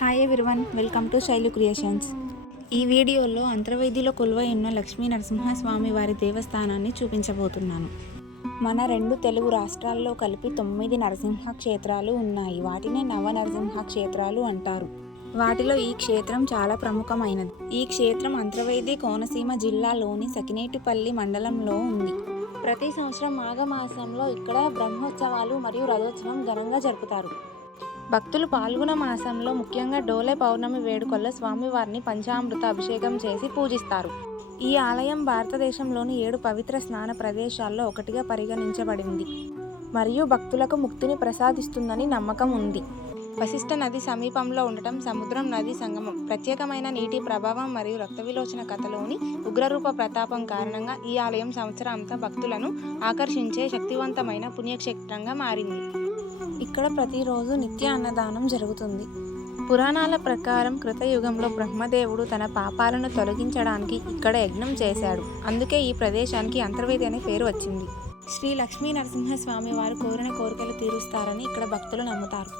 Hi everyone welcome to Shailu creations ఈ వీడియోలో అంతర్వేదిలో కొలువై ఉన్న లక్ష్మీ నరసింహస్వామి వారి దేవస్థానాన్ని చూపించబోతున్నాను. మన రెండు తెలుగు రాష్ట్రాల్లో కలిపి తొమ్మిది నరసింహ క్షేత్రాలు ఉన్నాయి. వాటినే నవ నరసింహ క్షేత్రాలు అంటారు. వాటిలో ఈ క్షేత్రం చాలా ప్రముఖమైనది. ఈ క్షేత్రం అంతర్వేది కోనసీమ జిల్లాలోని సకినేటిపల్లి మండలంలో ఉంది. ప్రతి సంవత్సరం మాఘమాసంలో ఇక్కడ బ్రహ్మోత్సవాలు మరియు రథోత్సవం ఘనంగా జరుపుతారు. భక్తులు పాల్గొన మాసంలో ముఖ్యంగా డోలే పౌర్ణమి వేడుకల్లో స్వామివారిని పంచామృత అభిషేకం చేసి పూజిస్తారు. ఈ ఆలయం భారతదేశంలోని ఏడు పవిత్ర స్నాన ప్రదేశాల్లో ఒకటిగా పరిగణించబడింది. మరియు భక్తులకు ముక్తిని ప్రసాదిస్తుందని నమ్మకం ఉంది. వశిష్ఠ నది సమీపంలో ఉండటం సముద్రం నది సంగమం. ప్రత్యేకమైన నీటి ప్రభావం మరియు రక్త విలోచన కథలోని ఉగ్రరూప ప్రతాపం కారణంగా ఈ ఆలయం సంవత్సరం భక్తులను ఆకర్షించే శక్తివంతమైన పుణ్యక్షేత్రంగా మారింది. ఇక్కడ ప్రతిరోజు నిత్య అన్నదానం జరుగుతుంది. పురాణాల ప్రకారం కృతయుగంలో బ్రహ్మదేవుడు తన పాపాలను తొలగించడానికి ఇక్కడ యజ్ఞం చేశాడు. అందుకే ఈ ప్రదేశానికి అంతర్వేది అనే పేరు వచ్చింది. శ్రీ లక్ష్మీ నరసింహస్వామి వారు కోరిన కోరికలు తీరుస్తారని ఇక్కడ భక్తులు నమ్ముతారు.